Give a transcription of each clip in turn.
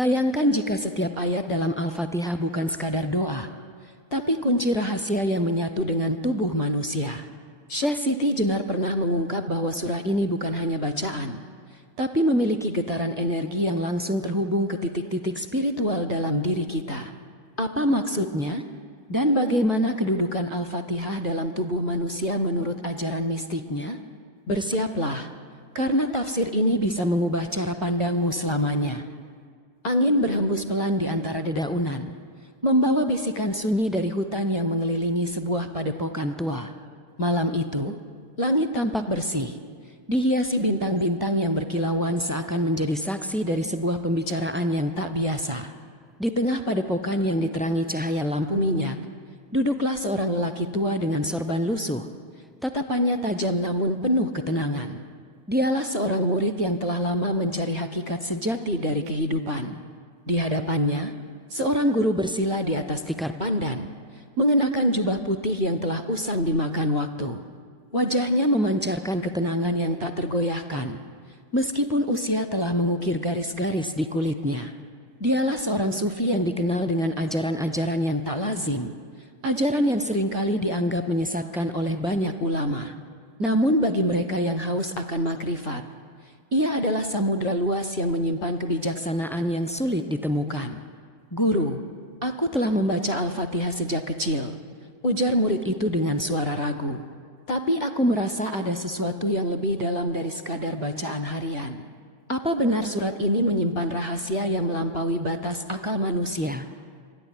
Bayangkan jika setiap ayat dalam Al-Fatihah bukan sekadar doa, tapi kunci rahasia yang menyatu dengan tubuh manusia. Syekh Siti Jenar pernah mengungkap bahwa surah ini bukan hanya bacaan, tapi memiliki getaran energi yang langsung terhubung ke titik-titik spiritual dalam diri kita. Apa maksudnya? Dan bagaimana kedudukan Al-Fatihah dalam tubuh manusia menurut ajaran mistiknya? Bersiaplah, karena tafsir ini bisa mengubah cara pandangmu selamanya. Angin berhembus pelan di antara dedaunan, membawa bisikan sunyi dari hutan yang mengelilingi sebuah padepokan tua. Malam itu, langit tampak bersih, dihiasi bintang-bintang yang berkilauan seakan menjadi saksi dari sebuah pembicaraan yang tak biasa. Di tengah padepokan yang diterangi cahaya lampu minyak, duduklah seorang lelaki tua dengan sorban lusuh. Tatapannya tajam namun penuh ketenangan. Dialah seorang murid yang telah lama mencari hakikat sejati dari kehidupan. Di hadapannya, seorang guru bersila di atas tikar pandan, mengenakan jubah putih yang telah usang dimakan waktu. Wajahnya memancarkan ketenangan yang tak tergoyahkan, meskipun usia telah mengukir garis-garis di kulitnya. Dialah seorang sufi yang dikenal dengan ajaran-ajaran yang tak lazim, ajaran yang seringkali dianggap menyesatkan oleh banyak ulama. Namun bagi mereka yang haus akan makrifat, ia adalah samudra luas yang menyimpan kebijaksanaan yang sulit ditemukan. Guru, aku telah membaca Al-Fatihah sejak kecil, ujar murid itu dengan suara ragu. Tapi aku merasa ada sesuatu yang lebih dalam dari sekadar bacaan harian. Apa benar surat ini menyimpan rahasia yang melampaui batas akal manusia?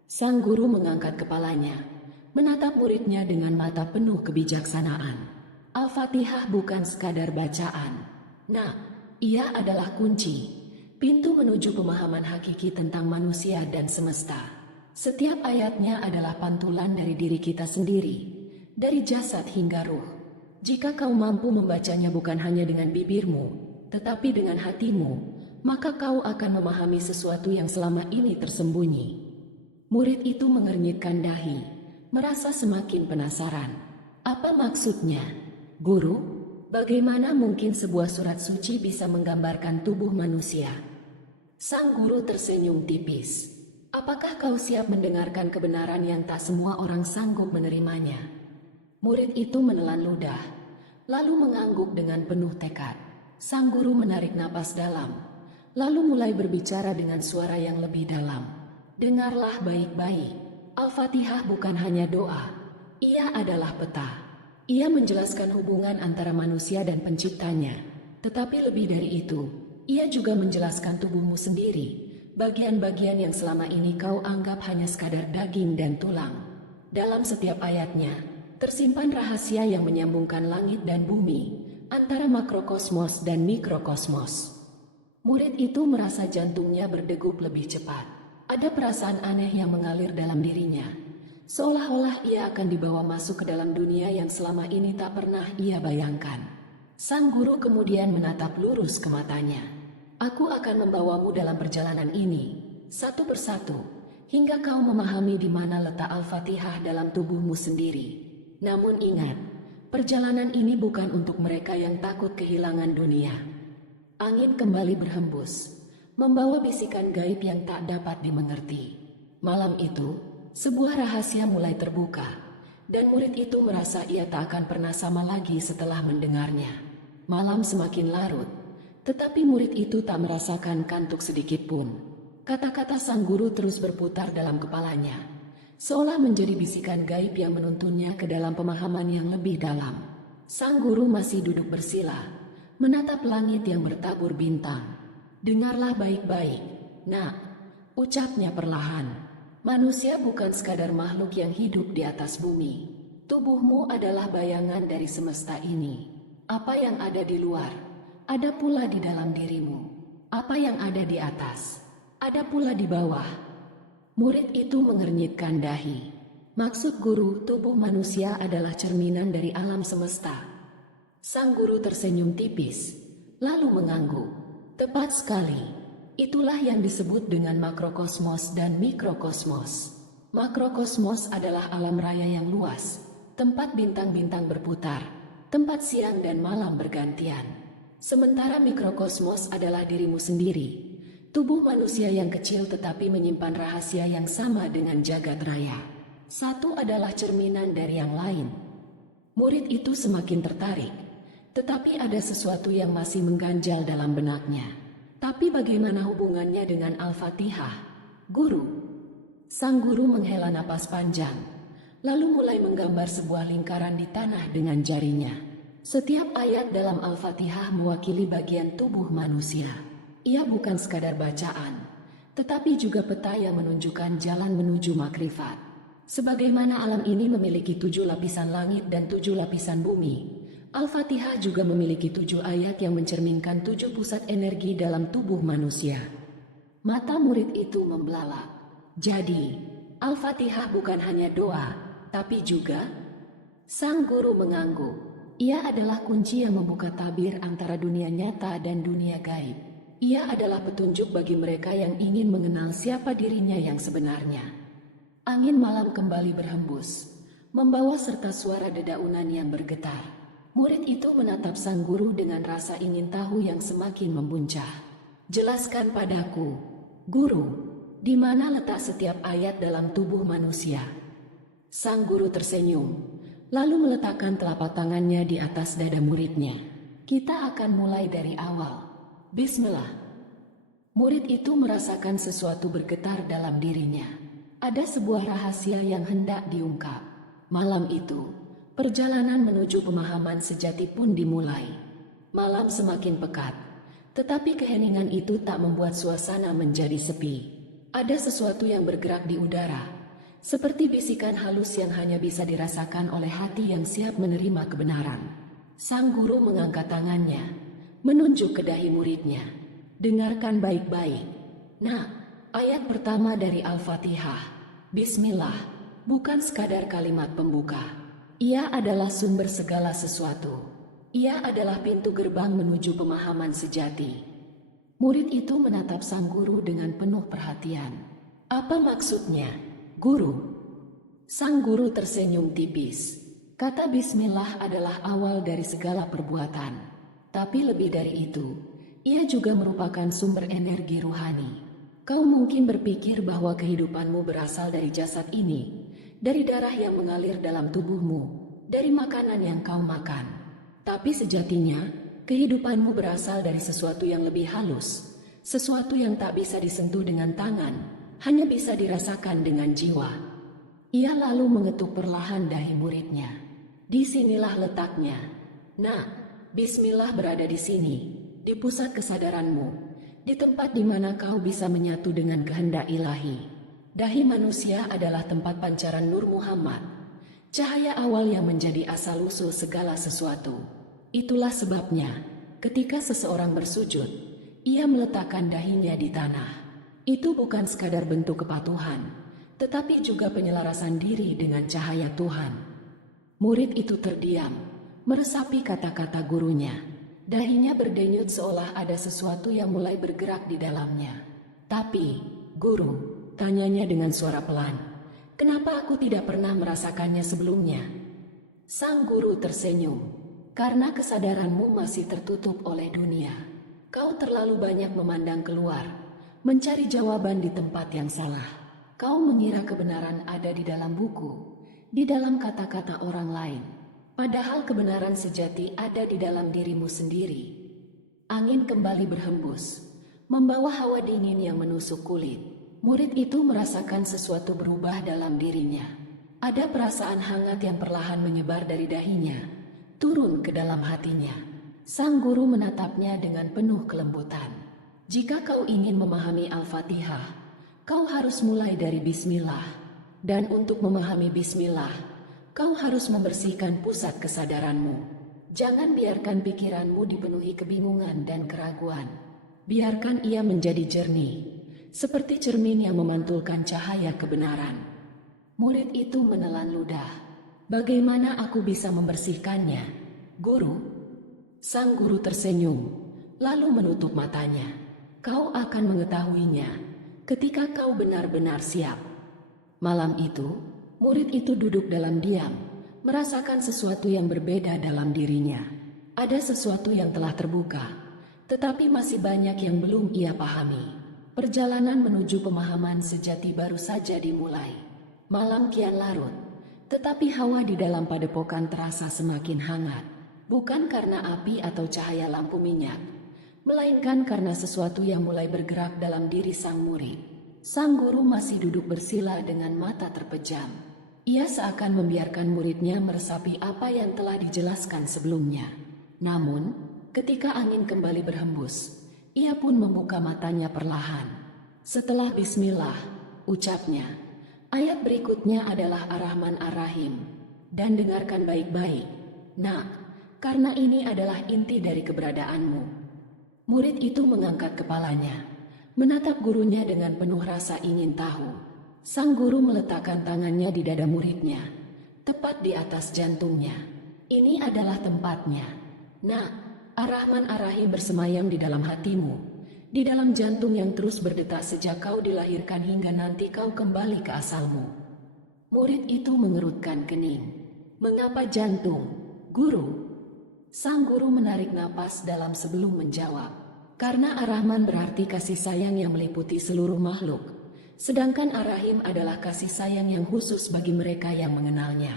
Sang guru mengangkat kepalanya, menatap muridnya dengan mata penuh kebijaksanaan. Al-Fatihah bukan sekadar bacaan. Nah, ia adalah kunci, pintu menuju pemahaman hakiki tentang manusia dan semesta. Setiap ayatnya adalah pantulan dari diri kita sendiri, dari jasad hingga ruh. Jika kau mampu membacanya bukan hanya dengan bibirmu, tetapi dengan hatimu, maka kau akan memahami sesuatu yang selama ini tersembunyi. Murid itu mengernyitkan dahi, merasa semakin penasaran. Apa maksudnya? Guru, bagaimana mungkin sebuah surat suci bisa menggambarkan tubuh manusia? Sang guru tersenyum tipis. Apakah kau siap mendengarkan kebenaran yang tak semua orang sanggup menerimanya? Murid itu menelan ludah, lalu mengangguk dengan penuh tekad. Sang guru menarik napas dalam, lalu mulai berbicara dengan suara yang lebih dalam. Dengarlah baik-baik, Al-Fatihah bukan hanya doa, ia adalah peta. Ia menjelaskan hubungan antara manusia dan penciptanya. Tetapi lebih dari itu, ia juga menjelaskan tubuhmu sendiri, bagian-bagian yang selama ini kau anggap hanya sekadar daging dan tulang. Dalam setiap ayatnya, tersimpan rahasia yang menyambungkan langit dan bumi, antara makrokosmos dan mikrokosmos. Murid itu merasa jantungnya berdegup lebih cepat. Ada perasaan aneh yang mengalir dalam dirinya, seolah-olah ia akan dibawa masuk ke dalam dunia yang selama ini tak pernah ia bayangkan. Sang guru kemudian menatap lurus ke matanya. Aku akan membawamu dalam perjalanan ini, satu persatu, hingga kau memahami di mana letak Al-Fatihah dalam tubuhmu sendiri. Namun ingat, perjalanan ini bukan untuk mereka yang takut kehilangan dunia. Angin kembali berhembus, membawa bisikan gaib yang tak dapat dimengerti. Malam itu, sebuah rahasia mulai terbuka, dan murid itu merasa ia tak akan pernah sama lagi setelah mendengarnya. Malam semakin larut, tetapi murid itu tak merasakan kantuk sedikit pun. Kata-kata sang guru terus berputar dalam kepalanya, seolah menjadi bisikan gaib yang menuntunnya ke dalam pemahaman yang lebih dalam. Sang guru masih duduk bersila, menatap langit yang bertabur bintang. Dengarlah baik-baik, nak, ucapnya perlahan. Manusia bukan sekadar makhluk yang hidup di atas bumi. Tubuhmu adalah bayangan dari semesta ini. Apa yang ada di luar, ada pula di dalam dirimu. Apa yang ada di atas, ada pula di bawah. Murid itu mengernyitkan dahi. Maksud guru, tubuh manusia adalah cerminan dari alam semesta. Sang guru tersenyum tipis, lalu mengangguk. Tepat sekali. Itulah yang disebut dengan makrokosmos dan mikrokosmos. Makrokosmos adalah alam raya yang luas, tempat bintang-bintang berputar, tempat siang dan malam bergantian. Sementara mikrokosmos adalah dirimu sendiri, Tubuh manusia yang kecil tetapi menyimpan rahasia yang sama dengan jagat raya. Satu adalah cerminan dari yang lain. Murid itu semakin tertarik, tetapi ada sesuatu yang masih mengganjal dalam benaknya. Tapi bagaimana hubungannya dengan Al-Fatihah? Guru. Sang guru menghela napas panjang, lalu mulai menggambar sebuah lingkaran di tanah dengan jarinya. Setiap ayat dalam Al-Fatihah mewakili bagian tubuh manusia. Ia bukan sekadar bacaan, tetapi juga peta yang menunjukkan jalan menuju makrifat. Sebagaimana alam ini memiliki 7 lapisan langit dan 7 lapisan bumi, Al-Fatihah juga memiliki 7 ayat yang mencerminkan 7 pusat energi dalam tubuh manusia. Mata murid itu membelalak. Jadi, Al-Fatihah bukan hanya doa, tapi juga... Sang guru mengangguk. Ia adalah kunci yang membuka tabir antara dunia nyata dan dunia gaib. Ia adalah petunjuk bagi mereka yang ingin mengenal siapa dirinya yang sebenarnya. Angin malam kembali berhembus, membawa serta suara dedaunan yang bergetar. Murid itu menatap sang guru dengan rasa ingin tahu yang semakin membuncah. Jelaskan padaku, guru, di mana letak setiap ayat dalam tubuh manusia? Sang guru tersenyum, lalu meletakkan telapak tangannya di atas dada muridnya. Kita akan mulai dari awal. Bismillah. Murid itu merasakan sesuatu bergetar dalam dirinya. Ada sebuah rahasia yang hendak diungkap. Malam itu, perjalanan menuju pemahaman sejati pun dimulai. Malam semakin pekat, tetapi keheningan itu tak membuat suasana menjadi sepi. Ada sesuatu yang bergerak di udara, seperti bisikan halus yang hanya bisa dirasakan oleh hati yang siap menerima kebenaran. Sang guru mengangkat tangannya, menunjuk ke dahi muridnya. Dengarkan baik-baik. Nah, ayat pertama dari Al-Fatihah. Bismillah, bukan sekadar kalimat pembuka. Ia adalah sumber segala sesuatu. Ia adalah pintu gerbang menuju pemahaman sejati. Murid itu menatap sang guru dengan penuh perhatian. Apa maksudnya, guru? Sang guru tersenyum tipis. Kata Bismillah adalah awal dari segala perbuatan. Tapi lebih dari itu, ia juga merupakan sumber energi ruhani. Kau mungkin berpikir bahwa kehidupanmu berasal dari jasad ini, dari darah yang mengalir dalam tubuhmu, dari makanan yang kau makan. Tapi sejatinya, kehidupanmu berasal dari sesuatu yang lebih halus, sesuatu yang tak bisa disentuh dengan tangan, hanya bisa dirasakan dengan jiwa. Ia lalu mengetuk perlahan dahi muridnya. Disinilah letaknya. Nah, Bismillah berada di sini, di pusat kesadaranmu, di tempat di mana kau bisa menyatu dengan kehendak ilahi. Dahi manusia adalah tempat pancaran Nur Muhammad, cahaya awal yang menjadi asal-usul segala sesuatu. Itulah sebabnya, ketika seseorang bersujud, ia meletakkan dahinya di tanah. Itu bukan sekadar bentuk kepatuhan, tetapi juga penyelarasan diri dengan cahaya Tuhan. Murid itu terdiam, meresapi kata-kata gurunya. Dahinya berdenyut seolah ada sesuatu yang mulai bergerak di dalamnya. Tapi, guru, tanyanya dengan suara pelan, kenapa aku tidak pernah merasakannya sebelumnya? Sang guru tersenyum, karena kesadaranmu masih tertutup oleh dunia. Kau terlalu banyak memandang keluar, mencari jawaban di tempat yang salah. Kau mengira kebenaran ada di dalam buku, di dalam kata-kata orang lain. Padahal kebenaran sejati ada di dalam dirimu sendiri. Angin kembali berhembus, membawa hawa dingin yang menusuk kulit. Murid itu merasakan sesuatu berubah dalam dirinya. Ada perasaan hangat yang perlahan menyebar dari dahinya, turun ke dalam hatinya. Sang guru menatapnya dengan penuh kelembutan. Jika kau ingin memahami Al-Fatihah, kau harus mulai dari Bismillah. Dan untuk memahami Bismillah, kau harus membersihkan pusat kesadaranmu. Jangan biarkan pikiranmu dipenuhi kebingungan dan keraguan. Biarkan ia menjadi jernih, seperti cermin yang memantulkan cahaya kebenaran. Murid itu menelan ludah. Bagaimana aku bisa membersihkannya, guru? Sang guru tersenyum, lalu menutup matanya. Kau akan mengetahuinya ketika kau benar-benar siap. Malam itu, murid itu duduk dalam diam, merasakan sesuatu yang berbeda dalam dirinya. Ada sesuatu yang telah terbuka, tetapi masih banyak yang belum ia pahami. Perjalanan menuju pemahaman sejati baru saja dimulai. Malam kian larut, tetapi hawa di dalam padepokan terasa semakin hangat. Bukan karena api atau cahaya lampu minyak, melainkan karena sesuatu yang mulai bergerak dalam diri sang murid. Sang guru masih duduk bersila dengan mata terpejam. Ia seakan membiarkan muridnya meresapi apa yang telah dijelaskan sebelumnya. Namun, ketika angin kembali berhembus, ia pun membuka matanya perlahan. Setelah bismillah, ucapnya, ayat berikutnya adalah Ar-Rahman Ar-Rahim. Dan dengarkan baik-baik, nak, karena ini adalah inti dari keberadaanmu. Murid itu mengangkat kepalanya, menatap gurunya dengan penuh rasa ingin tahu. Sang guru meletakkan tangannya di dada muridnya, tepat di atas jantungnya. Ini adalah tempatnya. Nak, Ar-Rahman Ar-Rahim bersemayam di dalam hatimu, di dalam jantung yang terus berdetak sejak kau dilahirkan hingga nanti kau kembali ke asalmu. Murid itu mengerutkan kening. Mengapa jantung, guru? Sang guru menarik napas dalam sebelum menjawab. Karena Ar-Rahman berarti kasih sayang yang meliputi seluruh makhluk, sedangkan Ar-Rahim adalah kasih sayang yang khusus bagi mereka yang mengenalnya.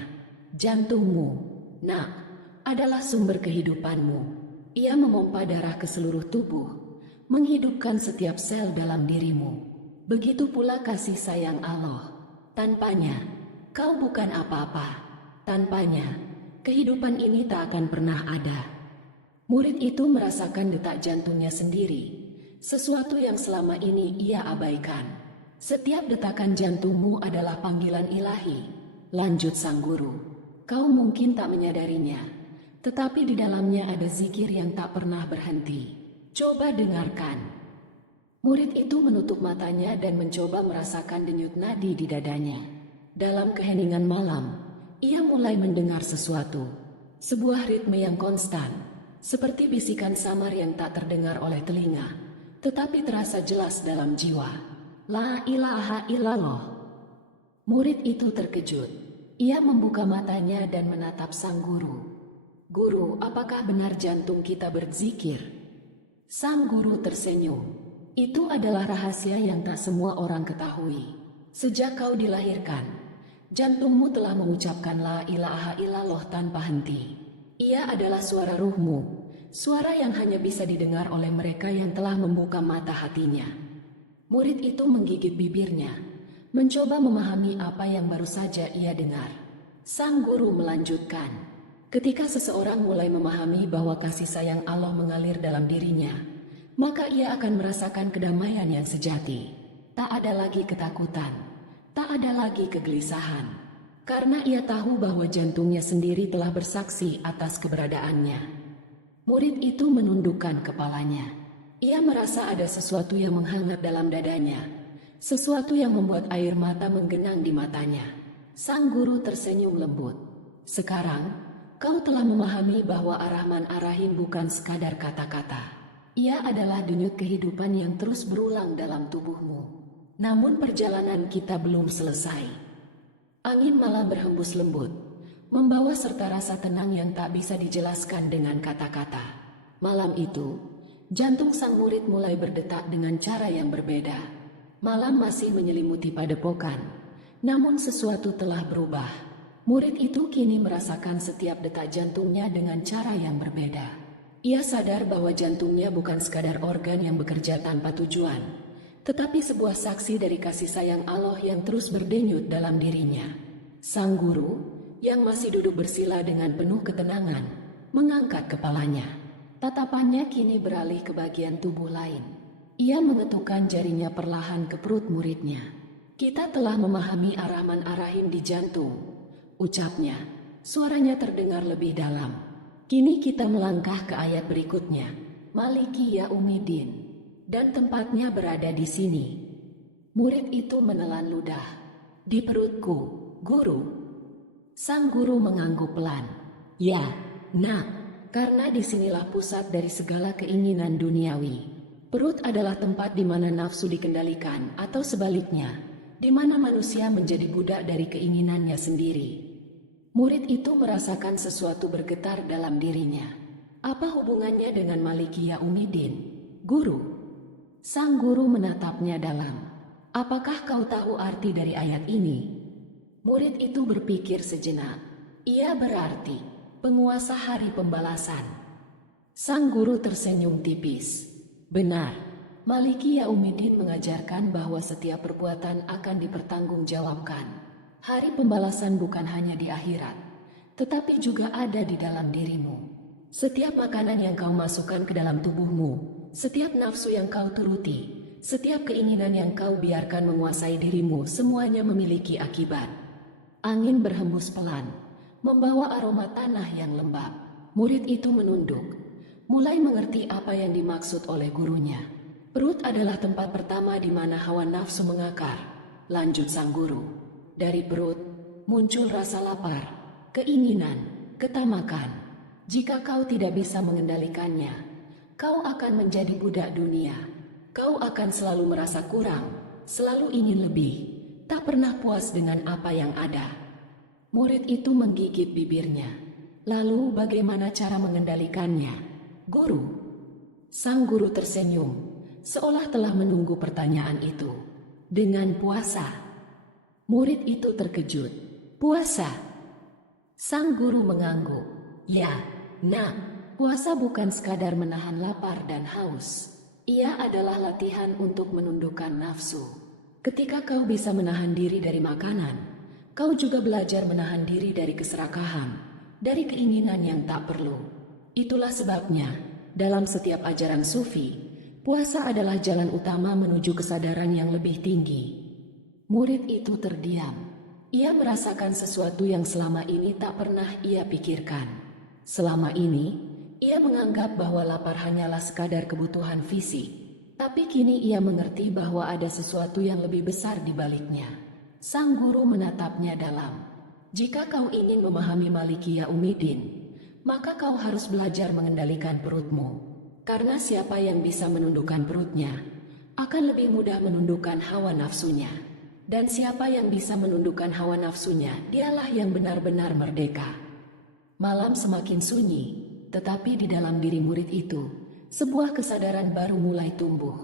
Jantungmu, nak, adalah sumber kehidupanmu. Ia memompa darah ke seluruh tubuh, menghidupkan setiap sel dalam dirimu. Begitu pula kasih sayang Allah. Tanpanya, kau bukan apa-apa. Tanpanya, kehidupan ini tak akan pernah ada. Murid itu merasakan detak jantungnya sendiri, sesuatu yang selama ini ia abaikan. Setiap detakan jantungmu adalah panggilan ilahi, lanjut sang guru. Kau mungkin tak menyadarinya, tetapi di dalamnya ada zikir yang tak pernah berhenti. Coba dengarkan. Murid itu menutup matanya dan mencoba merasakan denyut nadi di dadanya. Dalam keheningan malam, ia mulai mendengar sesuatu. Sebuah ritme yang konstan, seperti bisikan samar yang tak terdengar oleh telinga, tetapi terasa jelas dalam jiwa. La ilaha illallah. Murid itu terkejut. Ia membuka matanya dan menatap sang guru. Guru, apakah benar jantung kita berzikir? Sang guru tersenyum. Itu adalah rahasia yang tak semua orang ketahui. Sejak kau dilahirkan, jantungmu telah mengucapkan la ilaha illallah tanpa henti. Ia adalah suara ruhmu, suara yang hanya bisa didengar oleh mereka yang telah membuka mata hatinya. Murid itu menggigit bibirnya, mencoba memahami apa yang baru saja ia dengar. Sang guru melanjutkan. Ketika seseorang mulai memahami bahwa kasih sayang Allah mengalir dalam dirinya, maka ia akan merasakan kedamaian yang sejati. Tak ada lagi ketakutan, tak ada lagi kegelisahan, karena ia tahu bahwa jantungnya sendiri telah bersaksi atas keberadaannya. Murid itu menundukkan kepalanya. Ia merasa ada sesuatu yang menghangat dalam dadanya, sesuatu yang membuat air mata menggenang di matanya. Sang guru tersenyum lembut. Sekarang, kau telah memahami bahwa Ar-Rahman Ar-Rahim bukan sekadar kata-kata. Ia adalah denyut kehidupan yang terus berulang dalam tubuhmu. Namun perjalanan kita belum selesai. Angin malam berhembus lembut, membawa serta rasa tenang yang tak bisa dijelaskan dengan kata-kata. Malam itu, jantung sang murid mulai berdetak dengan cara yang berbeda. Malam masih menyelimuti padepokan, namun sesuatu telah berubah. Murid itu kini merasakan setiap detak jantungnya dengan cara yang berbeda. Ia sadar bahwa jantungnya bukan sekadar organ yang bekerja tanpa tujuan, tetapi sebuah saksi dari kasih sayang Allah yang terus berdenyut dalam dirinya. Sang guru, yang masih duduk bersila dengan penuh ketenangan, mengangkat kepalanya. Tatapannya kini beralih ke bagian tubuh lain. Ia mengetukkan jarinya perlahan ke perut muridnya. Kita telah memahami Ar-Rahman Ar-Rahim di jantung, ucapnya. Suaranya terdengar lebih dalam. Kini kita melangkah ke ayat berikutnya. Maliki Yaumiddin. Dan tempatnya berada di sini. Murid itu menelan ludah. Di perutku, guru. Sang guru mengangguk pelan. Ya, nak, karena disinilah pusat dari segala keinginan duniawi. Perut adalah tempat di mana nafsu dikendalikan, atau sebaliknya, di mana manusia menjadi budak dari keinginannya sendiri. Murid itu merasakan sesuatu bergetar dalam dirinya. Apa hubungannya dengan Maliki Yaumiddin, guru? Sang guru menatapnya dalam. Apakah kau tahu arti dari ayat ini? Murid itu berpikir sejenak. Ia berarti penguasa hari pembalasan. Sang guru tersenyum tipis. Benar, Maliki Yaumiddin mengajarkan bahwa setiap perbuatan akan dipertanggungjawabkan. Hari pembalasan bukan hanya di akhirat, tetapi juga ada di dalam dirimu. Setiap makanan yang kau masukkan ke dalam tubuhmu, setiap nafsu yang kau turuti, setiap keinginan yang kau biarkan menguasai dirimu, semuanya memiliki akibat. Angin berhembus pelan, membawa aroma tanah yang lembab. Murid itu menunduk, mulai mengerti apa yang dimaksud oleh gurunya. Perut adalah tempat pertama di mana hawa nafsu mengakar. Lanjut sang guru. Dari perut muncul rasa lapar, keinginan, ketamakan. Jika kau tidak bisa mengendalikannya, kau akan menjadi budak dunia. Kau akan selalu merasa kurang, selalu ingin lebih, tak pernah puas dengan apa yang ada. Murid itu menggigit bibirnya. Lalu bagaimana cara mengendalikannya? Guru. Sang guru tersenyum, seolah telah menunggu pertanyaan itu. Dengan puasa. Murid itu terkejut. Puasa? Sang guru mengangguk. Ya, nah, puasa bukan sekadar menahan lapar dan haus. Ia adalah latihan untuk menundukkan nafsu. Ketika kau bisa menahan diri dari makanan, kau juga belajar menahan diri dari keserakahan, dari keinginan yang tak perlu. Itulah sebabnya, dalam setiap ajaran sufi, puasa adalah jalan utama menuju kesadaran yang lebih tinggi. Murid itu terdiam. Ia merasakan sesuatu yang selama ini tak pernah ia pikirkan. Selama ini, ia menganggap bahwa lapar hanyalah sekadar kebutuhan fisik. Tapi kini ia mengerti bahwa ada sesuatu yang lebih besar di baliknya. Sang guru menatapnya dalam. Jika kau ingin memahami Maliki Yaumiddin, maka kau harus belajar mengendalikan perutmu. Karena siapa yang bisa menundukkan perutnya, akan lebih mudah menundukkan hawa nafsunya. Dan siapa yang bisa menundukkan hawa nafsunya, dialah yang benar-benar merdeka. Malam semakin sunyi, tetapi di dalam diri murid itu, sebuah kesadaran baru mulai tumbuh.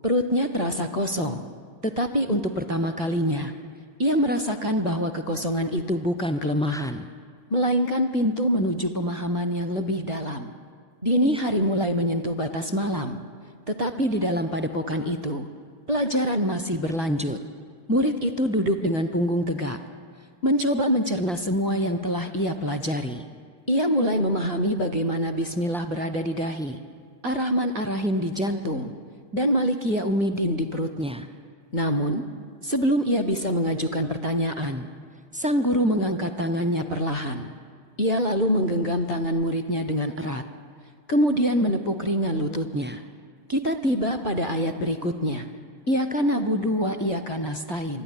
Perutnya terasa kosong, tetapi untuk pertama kalinya, ia merasakan bahwa kekosongan itu bukan kelemahan, melainkan pintu menuju pemahaman yang lebih dalam. Dini hari mulai menyentuh batas malam, tetapi di dalam padepokan itu, pelajaran masih berlanjut. Murid itu duduk dengan punggung tegak, mencoba mencerna semua yang telah ia pelajari. Ia mulai memahami bagaimana Bismillah berada di dahi, Ar-Rahman Ar-Rahim di jantung, dan Maliki Yaumiddin di perutnya. Namun, sebelum ia bisa mengajukan pertanyaan, sang guru mengangkat tangannya perlahan. Ia lalu menggenggam tangan muridnya dengan erat, kemudian menepuk ringan lututnya. Kita tiba pada ayat berikutnya. Iyyaka na'budu wa iyyaka nasta'in.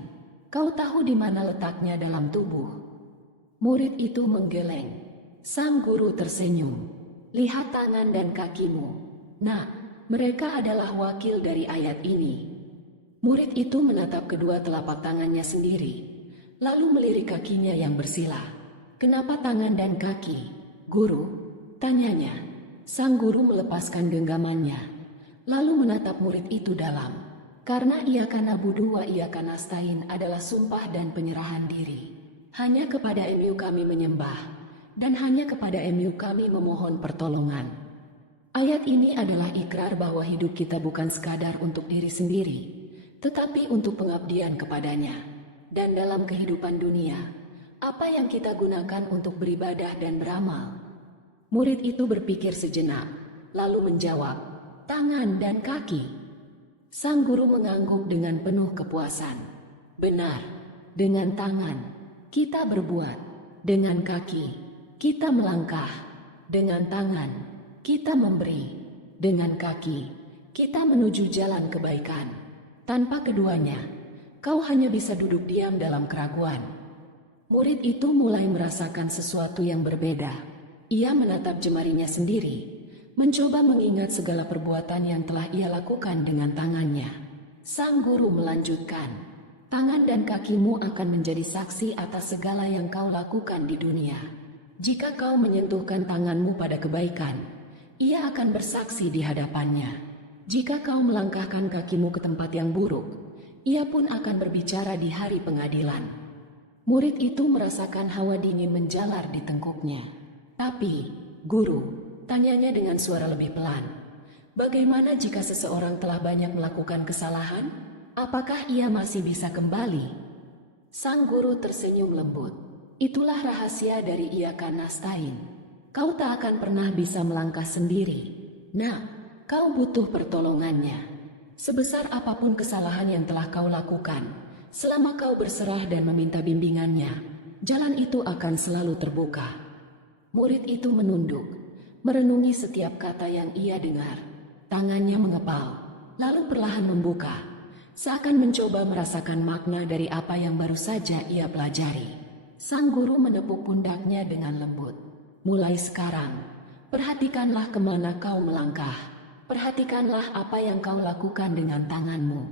Kau tahu di mana letaknya dalam tubuh? Murid itu menggeleng. Sang guru tersenyum. Lihat tangan dan kakimu. Nah, mereka adalah wakil dari ayat ini. Murid itu menatap kedua telapak tangannya sendiri, lalu melirik kakinya yang bersila. Kenapa tangan dan kaki? Guru, tanyanya. Sang guru melepaskan genggamannya, lalu menatap murid itu dalam. Karena iyyaka na'budu wa iyyaka nasta'in adalah sumpah dan penyerahan diri. Hanya kepada MU kami menyembah, dan hanya kepada MU kami memohon pertolongan. Ayat ini adalah ikrar bahwa hidup kita bukan sekadar untuk diri sendiri, tetapi untuk pengabdian kepadanya. Dan dalam kehidupan dunia, apa yang kita gunakan untuk beribadah dan beramal? Murid itu berpikir sejenak, lalu menjawab, tangan dan kaki. Sang guru mengangguk dengan penuh kepuasan. Benar, dengan tangan kita berbuat, dengan kaki kita melangkah, dengan tangan kita memberi, dengan kaki kita menuju jalan kebaikan. Tanpa keduanya, kau hanya bisa duduk diam dalam keraguan. Murid itu mulai merasakan sesuatu yang berbeda. Ia menatap jemarinya sendiri, mencoba mengingat segala perbuatan yang telah ia lakukan dengan tangannya. Sang guru melanjutkan, tangan dan kakimu akan menjadi saksi atas segala yang kau lakukan di dunia. Jika kau menyentuhkan tanganmu pada kebaikan, ia akan bersaksi di hadapannya. Jika kau melangkahkan kakimu ke tempat yang buruk, ia pun akan berbicara di hari pengadilan. Murid itu merasakan hawa dingin menjalar di tengkuknya. Tapi, guru, tanyanya dengan suara lebih pelan. Bagaimana jika seseorang telah banyak melakukan kesalahan? Apakah ia masih bisa kembali? Sang guru tersenyum lembut. Itulah rahasia dari Iyaka Nastain. Kau tak akan pernah bisa melangkah sendiri. Nah, kau butuh pertolongannya. Sebesar apapun kesalahan yang telah kau lakukan, selama kau berserah dan meminta bimbingannya, jalan itu akan selalu terbuka. Murid itu menunduk, merenungi setiap kata yang ia dengar. Tangannya mengepal, lalu perlahan membuka, seakan mencoba merasakan makna dari apa yang baru saja ia pelajari. Sang guru menepuk pundaknya dengan lembut. Mulai sekarang, perhatikanlah kemana kau melangkah. Perhatikanlah apa yang kau lakukan dengan tanganmu.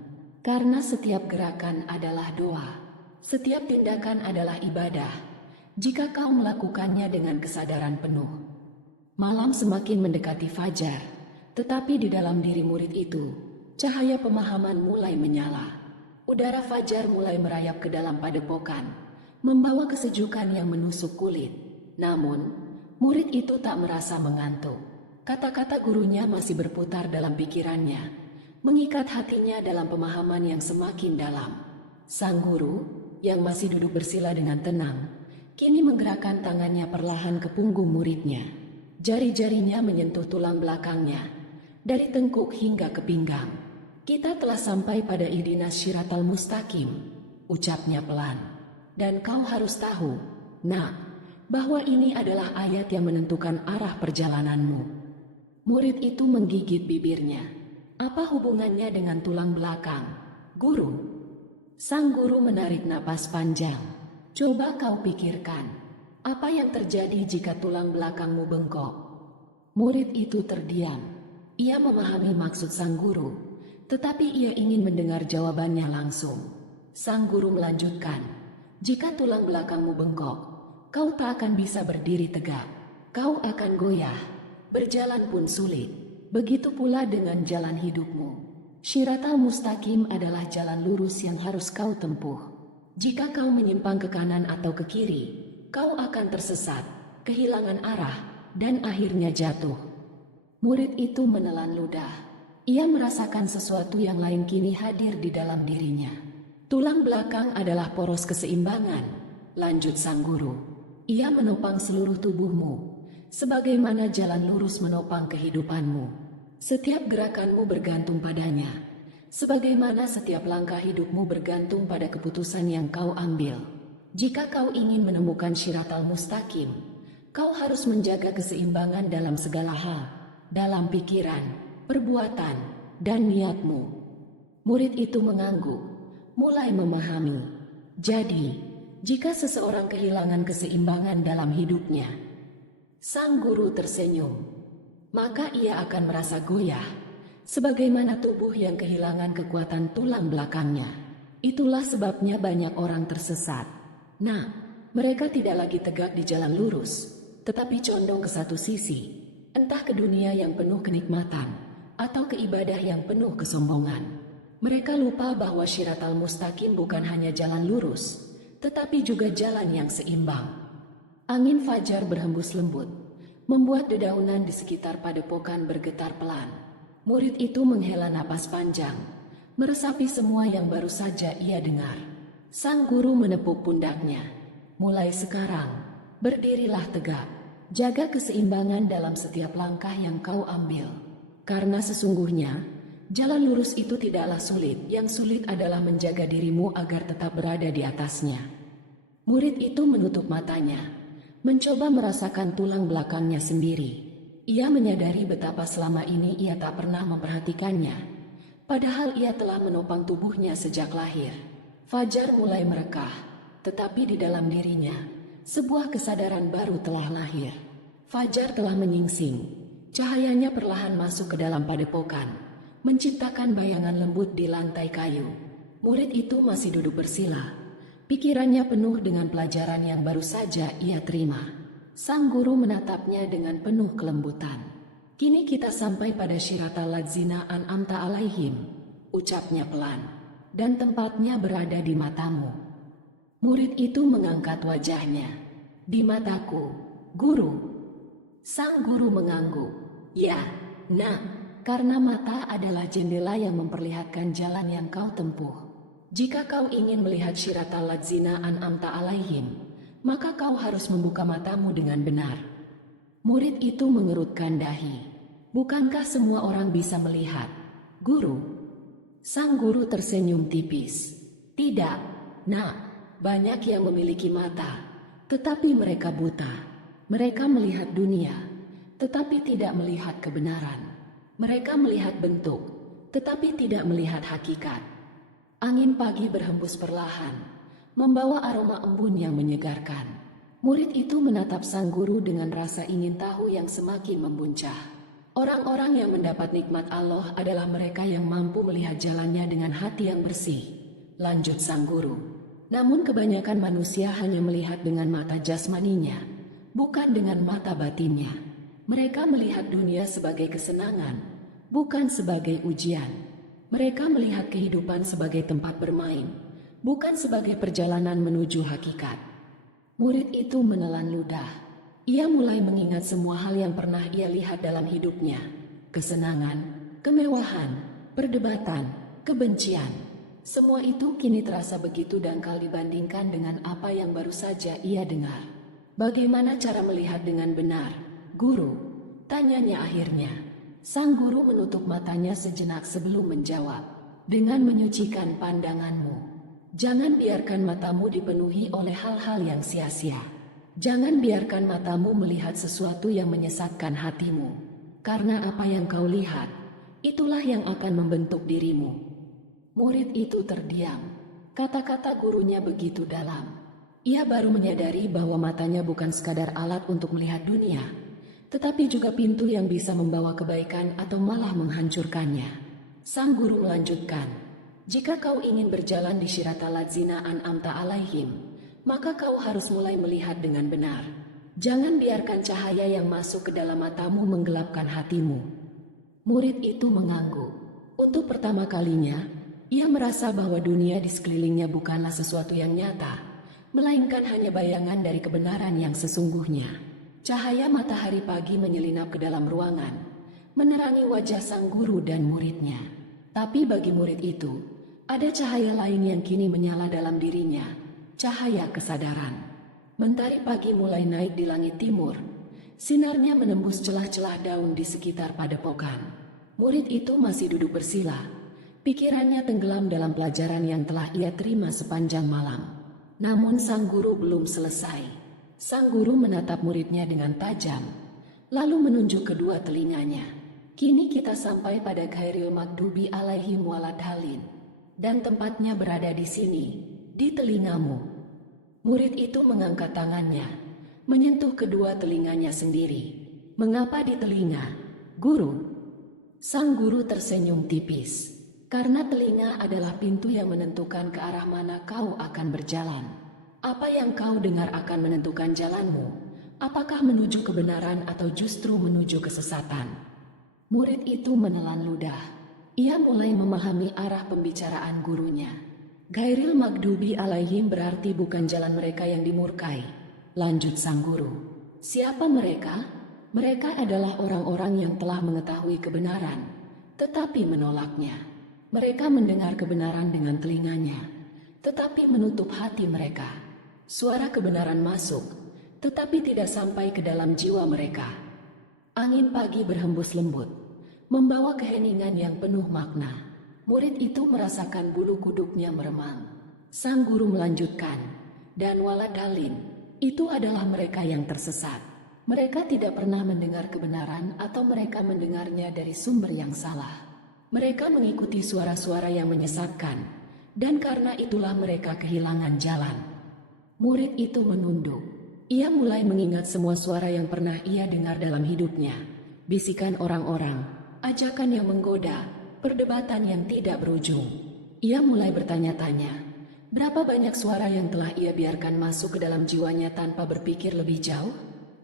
Karena setiap gerakan adalah doa. Setiap tindakan adalah ibadah. Jika kau melakukannya dengan kesadaran penuh. Malam semakin mendekati fajar. Tetapi di dalam diri murid itu, cahaya pemahaman mulai menyala. Udara fajar mulai merayap ke dalam padepokan, membawa kesejukan yang menusuk kulit. Namun, murid itu tak merasa mengantuk. Kata-kata gurunya masih berputar dalam pikirannya, mengikat hatinya dalam pemahaman yang semakin dalam. Sang guru, yang masih duduk bersila dengan tenang, kini menggerakkan tangannya perlahan ke punggung muridnya. Jari-jarinya menyentuh tulang belakangnya, dari tengkuk hingga ke pinggang. Kita telah sampai pada ihdinas syiratal mustaqim, ucapnya pelan. Dan kau harus tahu, nak, bahwa ini adalah ayat yang menentukan arah perjalananmu. Murid itu menggigit bibirnya. Apa hubungannya dengan tulang belakang, guru? Sang guru menarik napas panjang. Coba kau pikirkan, apa yang terjadi jika tulang belakangmu bengkok? Murid itu terdiam. Ia memahami maksud sang guru, tetapi ia ingin mendengar jawabannya langsung. Sang guru melanjutkan, jika tulang belakangmu bengkok, kau tak akan bisa berdiri tegak. Kau akan goyah, berjalan pun sulit. Begitu pula dengan jalan hidupmu. Syiratal mustaqim adalah jalan lurus yang harus kau tempuh. Jika kau menyimpang ke kanan atau ke kiri, kau akan tersesat, kehilangan arah, dan akhirnya jatuh. Murid itu menelan ludah. Ia merasakan sesuatu yang lain kini hadir di dalam dirinya. Tulang belakang adalah poros keseimbangan, lanjut sang guru. Ia menopang seluruh tubuhmu, sebagaimana jalan lurus menopang kehidupanmu. Setiap gerakanmu bergantung padanya, sebagaimana setiap langkah hidupmu bergantung pada keputusan yang kau ambil. Jika kau ingin menemukan syiratal mustaqim, kau harus menjaga keseimbangan dalam segala hal, dalam pikiran, perbuatan, dan niatmu. Murid itu mengangguk, mulai memahami. Jadi, jika seseorang kehilangan keseimbangan dalam hidupnya, sang guru tersenyum, maka ia akan merasa goyah, sebagaimana tubuh yang kehilangan kekuatan tulang belakangnya. Itulah sebabnya banyak orang tersesat. Nah, mereka tidak lagi tegak di jalan lurus, tetapi condong ke satu sisi, entah ke dunia yang penuh kenikmatan, atau ke ibadah yang penuh kesombongan. Mereka lupa bahwa syiratal mustaqim bukan hanya jalan lurus, tetapi juga jalan yang seimbang. Angin fajar berhembus lembut, membuat dedaunan di sekitar padepokan bergetar pelan. Murid itu menghela napas panjang, meresapi semua yang baru saja ia dengar. Sang guru menepuk pundaknya. Mulai sekarang, berdirilah tegak, jaga keseimbangan dalam setiap langkah yang kau ambil. Karena sesungguhnya, jalan lurus itu tidaklah sulit, yang sulit adalah menjaga dirimu agar tetap berada di atasnya. Murid itu menutup matanya, mencoba merasakan tulang belakangnya sendiri. Ia menyadari betapa selama ini ia tak pernah memperhatikannya, padahal ia telah menopang tubuhnya sejak lahir. Fajar mulai merekah, tetapi di dalam dirinya, sebuah kesadaran baru telah lahir. Fajar telah menyingsing, cahayanya perlahan masuk ke dalam padepokan, menciptakan bayangan lembut di lantai kayu. Murid itu masih duduk bersila. Pikirannya penuh dengan pelajaran yang baru saja ia terima. Sang guru menatapnya dengan penuh kelembutan. Kini kita sampai pada syirata ladzina an'amta alaihim, ucapnya pelan, dan tempatnya berada di matamu. Murid itu mengangkat wajahnya. Di mataku, guru. Sang guru mengangguk. Ya, nak, karena mata adalah jendela yang memperlihatkan jalan yang kau tempuh. Jika kau ingin melihat syirata ladzina an'amta alaihim, maka kau harus membuka matamu dengan benar. Murid itu mengerutkan dahi. Bukankah semua orang bisa melihat, guru? Sang guru tersenyum tipis. Tidak, nak, banyak yang memiliki mata, tetapi mereka buta. Mereka melihat dunia, tetapi tidak melihat kebenaran. Mereka melihat bentuk, tetapi tidak melihat hakikat. Angin pagi berhembus perlahan, membawa aroma embun yang menyegarkan. Murid itu menatap sang guru dengan rasa ingin tahu yang semakin membuncah. Orang-orang yang mendapat nikmat Allah adalah mereka yang mampu melihat jalannya dengan hati yang bersih. Lanjut sang guru. Namun kebanyakan manusia hanya melihat dengan mata jasmaninya, bukan dengan mata batinnya. Mereka melihat dunia sebagai kesenangan, bukan sebagai ujian. Mereka melihat kehidupan sebagai tempat bermain, bukan sebagai perjalanan menuju hakikat. Murid itu menelan ludah. Ia mulai mengingat semua hal yang pernah ia lihat dalam hidupnya. Kesenangan, kemewahan, perdebatan, kebencian. Semua itu kini terasa begitu dangkal dibandingkan dengan apa yang baru saja ia dengar. Bagaimana cara melihat dengan benar, guru? Tanyanya akhirnya. Sang guru menutup matanya sejenak sebelum menjawab. Dengan menyucikan pandanganmu. Jangan biarkan matamu dipenuhi oleh hal-hal yang sia-sia. Jangan biarkan matamu melihat sesuatu yang menyesatkan hatimu. Karena apa yang kau lihat, itulah yang akan membentuk dirimu. Murid itu terdiam. Kata-kata gurunya begitu dalam. Ia baru menyadari bahwa matanya bukan sekadar alat untuk melihat dunia, tetapi juga pintu yang bisa membawa kebaikan atau malah menghancurkannya. Sang guru melanjutkan, jika kau ingin berjalan di syirata ladzina an'amta alaihim, maka kau harus mulai melihat dengan benar. Jangan biarkan cahaya yang masuk ke dalam matamu menggelapkan hatimu. Murid itu mengangguk. Untuk pertama kalinya, ia merasa bahwa dunia di sekelilingnya bukanlah sesuatu yang nyata, melainkan hanya bayangan dari kebenaran yang sesungguhnya. Cahaya matahari pagi menyelinap ke dalam ruangan, menerangi wajah sang guru dan muridnya. Tapi bagi murid itu, ada cahaya lain yang kini menyala dalam dirinya. Cahaya kesadaran. Mentari pagi mulai naik di langit timur. Sinarnya menembus celah-celah daun di sekitar padepokan. Murid itu masih duduk bersila. Pikirannya tenggelam dalam pelajaran yang telah ia terima sepanjang malam. Namun sang guru belum selesai. Sang guru menatap muridnya dengan tajam, lalu menunjuk kedua telinganya. Kini kita sampai pada Ghairil Maghdubi alaihim waladhalin, dan tempatnya berada di sini, di telingamu. Murid itu mengangkat tangannya, menyentuh kedua telinganya sendiri. Mengapa di telinga, guru? Sang guru tersenyum tipis. Karena telinga adalah pintu yang menentukan ke arah mana kau akan berjalan. Apa yang kau dengar akan menentukan jalanmu. Apakah menuju kebenaran atau justru menuju kesesatan? Murid itu menelan ludah. Ia mulai memahami arah pembicaraan gurunya. Ghairil Maghdubi alaihim berarti bukan jalan mereka yang dimurkai. Lanjut sang guru. Siapa mereka? Mereka adalah orang-orang yang telah mengetahui kebenaran, tetapi menolaknya. Mereka mendengar kebenaran dengan telinganya, tetapi menutup hati mereka. Suara kebenaran masuk, tetapi tidak sampai ke dalam jiwa mereka. Angin pagi berhembus lembut, membawa keheningan yang penuh makna. Murid itu merasakan bulu kuduknya meremang. Sang guru melanjutkan, dan waladhalin, itu adalah mereka yang tersesat. Mereka tidak pernah mendengar kebenaran atau mereka mendengarnya dari sumber yang salah. Mereka mengikuti suara-suara yang menyesatkan, dan karena itulah mereka kehilangan jalan. Murid itu menunduk. Ia mulai mengingat semua suara yang pernah ia dengar dalam hidupnya. Bisikan orang-orang, ajakan yang menggoda, perdebatan yang tidak berujung. Ia mulai bertanya-tanya, berapa banyak suara yang telah ia biarkan masuk ke dalam jiwanya tanpa berpikir lebih jauh?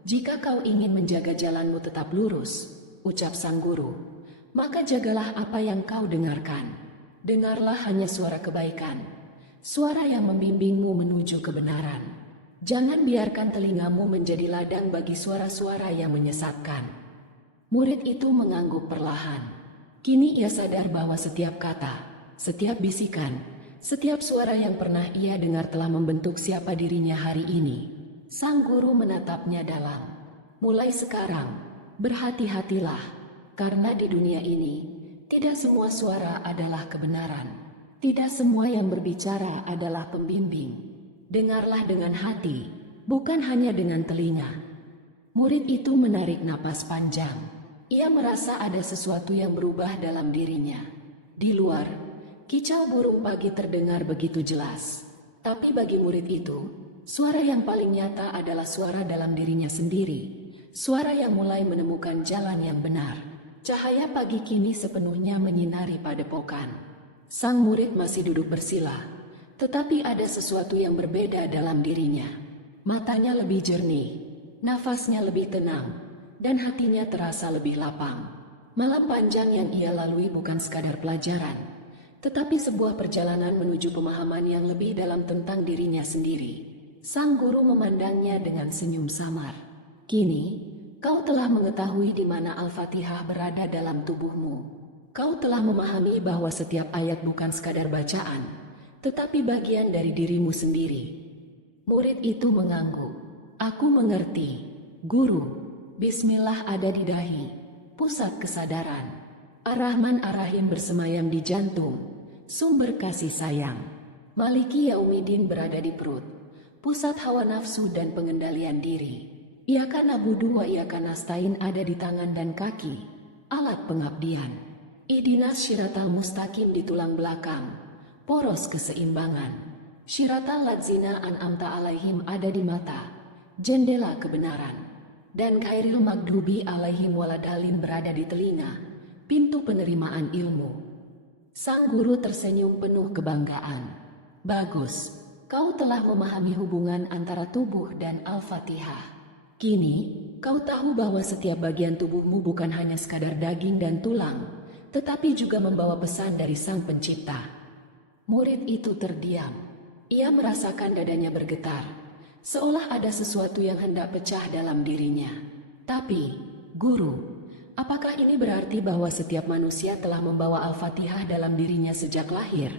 Jika kau ingin menjaga jalanmu tetap lurus, ucap sang guru. Maka jagalah apa yang kau dengarkan. Dengarlah hanya suara kebaikan, suara yang membimbingmu menuju kebenaran. Jangan biarkan telingamu menjadi ladang bagi suara-suara yang menyesatkan. Murid itu mengangguk perlahan. Kini ia sadar bahwa setiap kata, setiap bisikan, setiap suara yang pernah ia dengar telah membentuk siapa dirinya hari ini. Sang guru menatapnya dalam. Mulai sekarang, berhati-hatilah, karena di dunia ini, tidak semua suara adalah kebenaran. Tidak semua yang berbicara adalah pembimbing. Dengarlah dengan hati, bukan hanya dengan telinga. Murid itu menarik napas panjang. Ia merasa ada sesuatu yang berubah dalam dirinya. Di luar, kicau burung pagi terdengar begitu jelas. Tapi bagi murid itu, suara yang paling nyata adalah suara dalam dirinya sendiri. Suara yang mulai menemukan jalan yang benar. Cahaya pagi kini sepenuhnya menyinari padepokan. Sang murid masih duduk bersila, tetapi ada sesuatu yang berbeda dalam dirinya. Matanya lebih jernih, nafasnya lebih tenang, dan hatinya terasa lebih lapang. Malam panjang yang ia lalui bukan sekadar pelajaran, tetapi sebuah perjalanan menuju pemahaman yang lebih dalam tentang dirinya sendiri. Sang guru memandangnya dengan senyum samar. Kini, kau telah mengetahui di mana Al-Fatihah berada dalam tubuhmu. Kau telah memahami bahwa setiap ayat bukan sekadar bacaan, tetapi bagian dari dirimu sendiri. Murid itu mengangguk. Aku mengerti, guru. Bismillah ada di dahi, pusat kesadaran. Ar-Rahman Ar-Rahim bersemayam di jantung, sumber kasih sayang. Maliki Yaumiddin berada di perut, pusat hawa nafsu dan pengendalian diri. Iyyaka na'budu wa iyyaka nasta'in ada di tangan dan kaki, alat pengabdian. Ihdinas syiratal mustaqim di tulang belakang, poros keseimbangan. Syiratal ladzina an'amta alaihim ada di mata, jendela kebenaran. Dan ghairil maghdubi alaihim waladhalin berada di telinga, pintu penerimaan ilmu. Sang guru tersenyum penuh kebanggaan. Bagus, kau telah memahami hubungan antara tubuh dan Al-Fatihah. Kini, kau tahu bahwa setiap bagian tubuhmu bukan hanya sekadar daging dan tulang, tetapi juga membawa pesan dari Sang Pencipta. Murid itu terdiam. Ia merasakan dadanya bergetar, seolah ada sesuatu yang hendak pecah dalam dirinya. Tapi, guru, apakah ini berarti bahwa setiap manusia telah membawa Al-Fatihah dalam dirinya sejak lahir?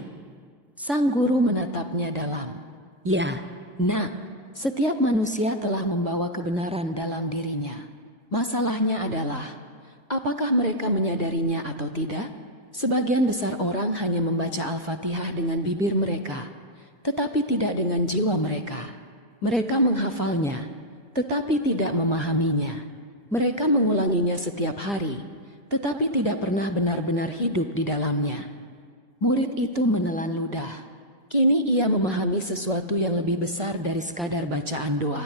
Sang guru menatapnya dalam. Ya, nak. Setiap manusia telah membawa kebenaran dalam dirinya. Masalahnya adalah, apakah mereka menyadarinya atau tidak? Sebagian besar orang hanya membaca Al-Fatihah dengan bibir mereka, tetapi tidak dengan jiwa mereka. Mereka menghafalnya, tetapi tidak memahaminya. Mereka mengulanginya setiap hari, tetapi tidak pernah benar-benar hidup di dalamnya. Murid itu menelan ludah. Kini ia memahami sesuatu yang lebih besar dari sekadar bacaan doa.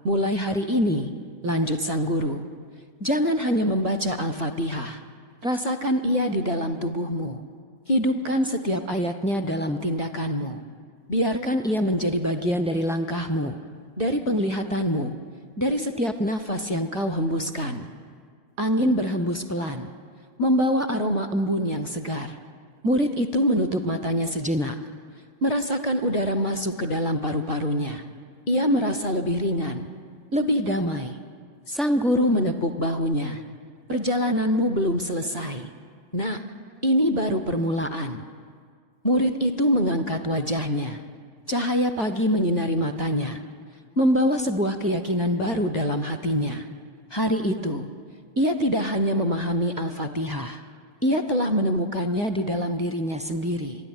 Mulai hari ini, lanjut sang guru, jangan hanya membaca Al-Fatihah. Rasakan ia di dalam tubuhmu. Hidupkan setiap ayatnya dalam tindakanmu. Biarkan ia menjadi bagian dari langkahmu, dari penglihatanmu, dari setiap nafas yang kau hembuskan. Angin berhembus pelan, membawa aroma embun yang segar. Murid itu menutup matanya sejenak. Merasakan udara masuk ke dalam paru-parunya. Ia merasa lebih ringan, lebih damai. Sang guru menepuk bahunya. Perjalananmu belum selesai. Nak, ini baru permulaan. Murid itu mengangkat wajahnya. Cahaya pagi menyinari matanya, membawa sebuah keyakinan baru dalam hatinya. Hari itu, ia tidak hanya memahami Al-Fatihah. Ia telah menemukannya di dalam dirinya sendiri.